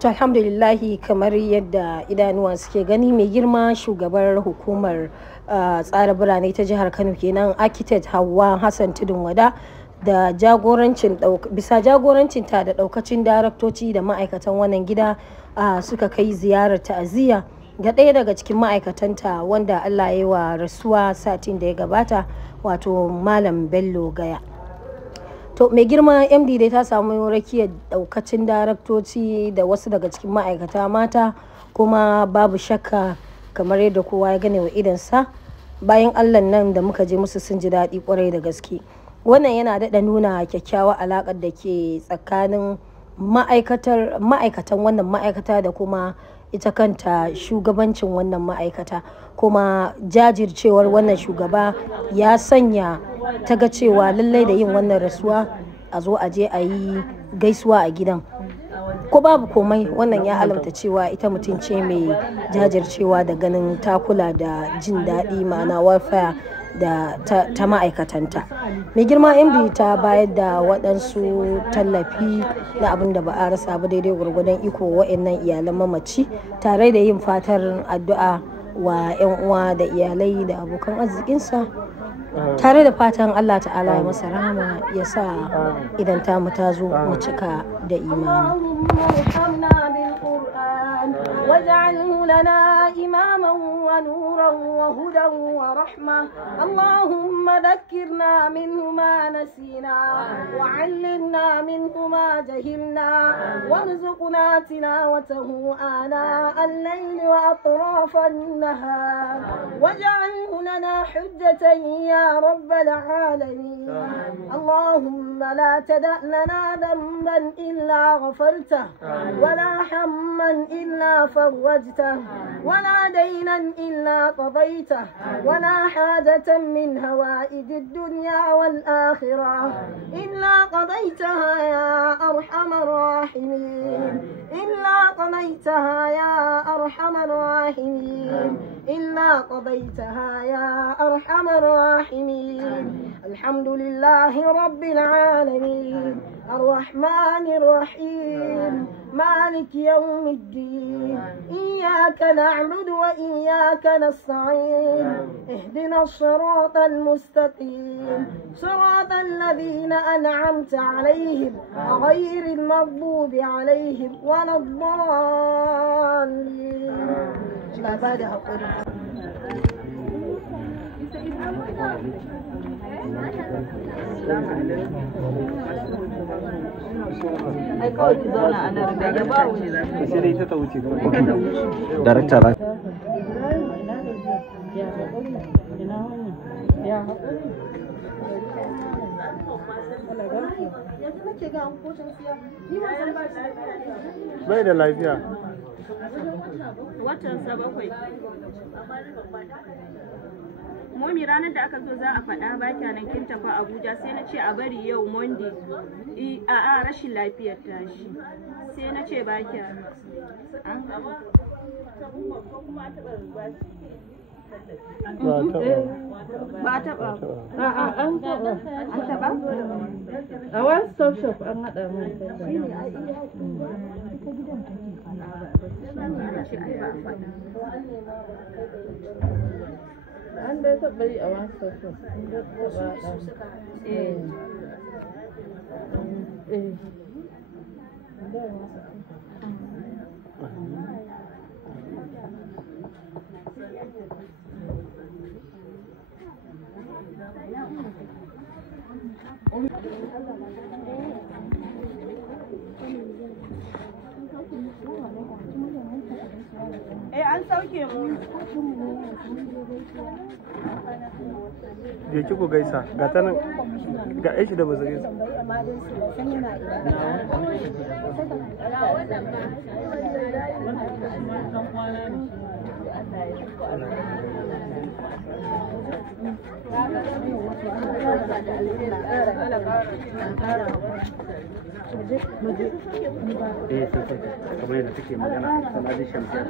To alhamdulillahi, kamar yadda idanuwa suke gani, mai girma shugabar hukumar tsara birane ta jihar Kano kenan, Architect Hauwa Hassan Tudun Wada, da bisa jagorancinta da daukacin daraktoci da ma'aikatan wannan gida suka kai ziyarar ta'aziyya ga ɗaya daga cikin ma'aikatanta wanda Allah ya yi wa rasuwa satin da ya gabata, wato Malam Bello Gaya. To mai girma MD dai ta samu rakiyar daukacin daraktoci da wasu daga cikin ma'aikata mata, kuma babu shakka kamar yadda kowa ya gane wa idansa, bayan Allah nan da muka je musu sun ji daɗi kwarai da gaske. Wannan yana daɗa nuna kyakkyawar alaƙar da ke tsakanin ma'aikatan wannan ma'aikata da kuma ita kanta shugabancin wannan ma'aikata, kuma jajircewar wannan shugaba ya sanya ta ga cewa lallai da yin wannan rasuwa a zo a je a yi gaisuwa a gidan. Ko babu komai, wannan ya alamta cewa ita mutum ce mai jajircewa da ganin takula da jin daɗi, ma'ana welfare da ta ma'aikatanta. Mai girma MD ta bayar da waɗansu tallafi na abin da ba a rasa ba daidai gwargwadon iko wa'annan iyalan mamaci, tare da yin fatar addu'a wa 'yan uwa da iyalai da abokan arzikinsa, tare da fatan Allah ta'ala ya masa rahama, ya sa idan ta mu ta zo mu cika da imani. واجعله لنا إماما ونورا وهدى ورحمة. اللهم ذكرنا منه ما نسينا، وعلمنا منه ما جهلنا، وارزقنا تلاوته آناء الليل وأطراف النهار، واجعله لنا حجة يا رب العالمين. اللهم لا تدع لنا ذنبا إلا غفرته، ولا هما إلا فرجته، ولا دينا إلا قضيته، ولا حاجة من هوائج الدنيا والآخرة إلا قضيتها يا أرحم الراحمين، إلا قضيتها يا أرحم الراحمين، إلا قضيتها يا أرحم الراحمين. الحمد لله رب العالمين، الرحمن الرحيم، مالك يوم الدين، إياك نعبد وإياك نستعين، اهدنا الصراط المستقيم، صراط الذين أنعمت عليهم غير المغضوب عليهم ولا الضالين. Bai da lafiya. Watansa 7. Momi, ranar da aka zo za a faɗa ba nan kin tafi Abuja, sai na ce a bari yau Monday. A'a, rashin lafiyar tashi. Sai na ce ba kya. Ba taɓa. A'a, an taɓa. An taɓa? A one stop shop an haɗa mai. An dai taɓa yi a one stop shop. An dai taɓa an sauke mu. Je ki ku gaisa, ga ta nan, ga aishi da ba zai gaisa. Sosai, kamar yadda take magana, sanadin shamsiyar